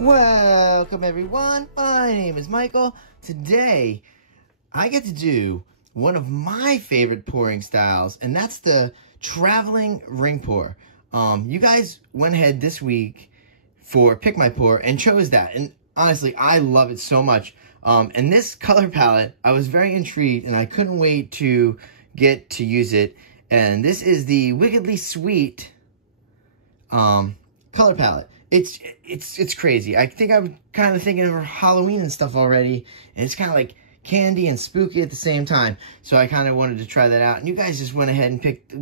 Welcome everyone, my name is Michael. Today, I get to do one of my favorite pouring styles, and that's the traveling ring pour. You guys went ahead this week for Pick My Pour and chose that, and honestly, I love it so much. And this color palette, I was very intrigued, and I couldn't wait to get to use it. And this is the Wickedly Sweet color palette. It's crazy. I think I'm kind of thinking of Halloween and stuff already, and it's kind of like candy and spooky at the same time. So I kind of wanted to try that out, and you guys just went ahead and picked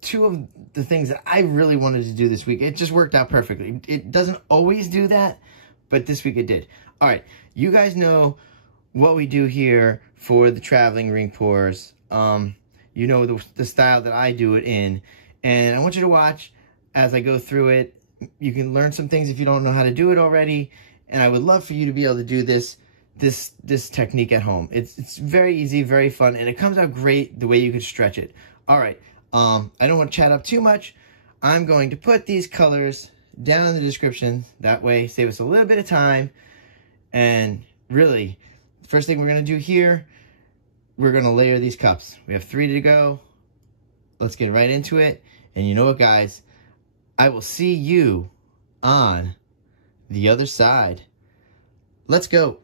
two of the things that I really wanted to do this week. It just worked out perfectly. It doesn't always do that, but this week it did. All right, you guys know what we do here for the traveling ring pours. You know the style that I do it in, and I want you to watch as I go through it. You can learn some things if you don't know how to do it already, and I would love for you to be able to do this technique at home. It's very easy, very fun, and it comes out great the way you could stretch it. All right, I don't want to chat up too much. I'm going to put these colors down in the description. That way, save us a little bit of time. And really, the first thing we're going to do here, we're going to layer these cups. We have 3 to go. Let's get right into it. And you know what, guys? I will see you on the other side. Let's go.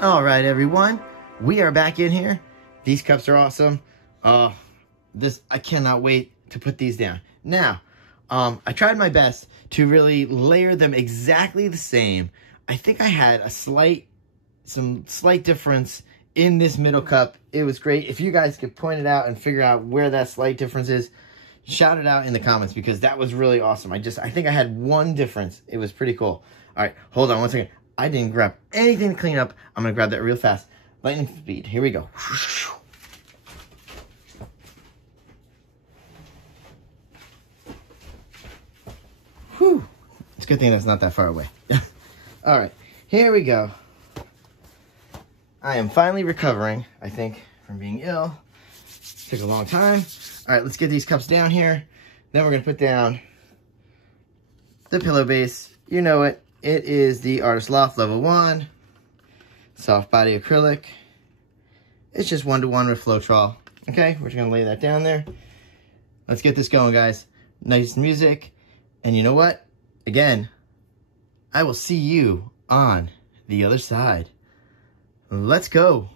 All right, everyone, we are back in here. These cups are awesome. I cannot wait to put these down. Now, I tried my best to really layer them exactly the same. I think I had some slight difference in this middle cup. It was great. If you guys could point it out and figure out where that slight difference is, shout it out in the comments, because that was really awesome. I think I had one difference. It was pretty cool. All right, hold on one second. I didn't grab anything to clean up. I'm going to grab that real fast. Lightning speed. Here we go. Whew. It's a good thing that's not that far away. All right. Here we go. I am finally recovering, I think, from being ill. Took a long time. All right, let's get these cups down here. Then we're going to put down the pillow base. You know it. It is the Artist Loft Level 1 soft body acrylic. It's just 1-to-1 with Floetrol. Okay, we're just gonna lay that down there. Let's get this going, guys. Nice music. And you know what? Again, I will see you on the other side. Let's go.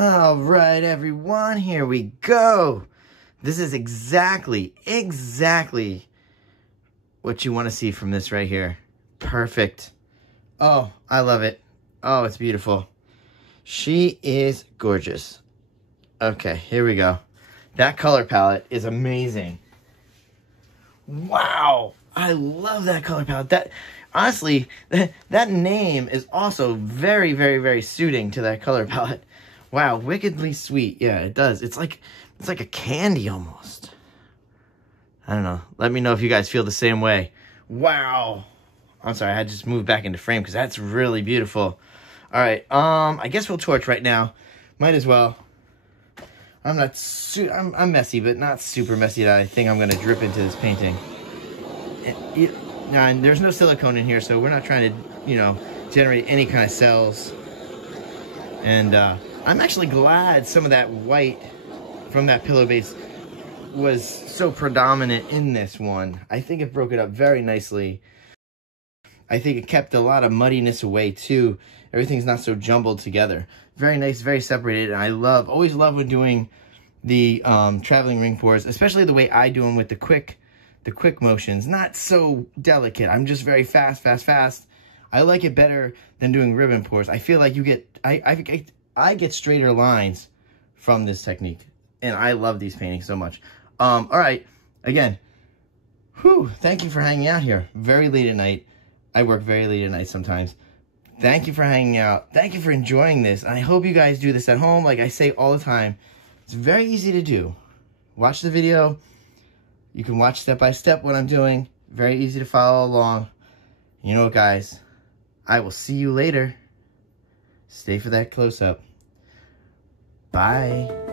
All right, everyone, here we go. This is exactly what you want to see from this right here. Perfect. Oh, I love it. Oh, it's beautiful. She is gorgeous. Okay, here we go. That color palette is amazing. Wow, I love that color palette. That, honestly, that name is also very suiting to that color palette. Wow, wickedly sweet. Yeah, it does. It's like a candy almost. I don't know. Let me know if you guys feel the same way. Wow. I'm sorry, I had to just move back into frame because that's really beautiful. All right, I guess we'll torch right now. Might as well. I'm messy, but not super messy that I think I'm gonna drip into this painting. And there's no silicone in here, so we're not trying to, you know, generate any kind of cells. And I'm actually glad some of that white from that pillow base was so predominant in this one. I think it broke it up very nicely. I think it kept a lot of muddiness away too. Everything's not so jumbled together. Very nice, very separated. And I always love when doing the traveling ring pours, especially the way I do them with the quick motions. Not so delicate. I'm just very fast. I like it better than doing ribbon pours. I feel like you get, I get straighter lines from this technique. And I love these paintings so much. All right, again, thank you for hanging out here. Very late at night. I work very late at night sometimes. Thank you for hanging out. Thank you for enjoying this. I hope you guys do this at home. Like I say all the time, it's very easy to do. Watch the video. You can watch step by step what I'm doing. Very easy to follow along. You know what, guys? I will see you later. Stay for that close-up. Bye.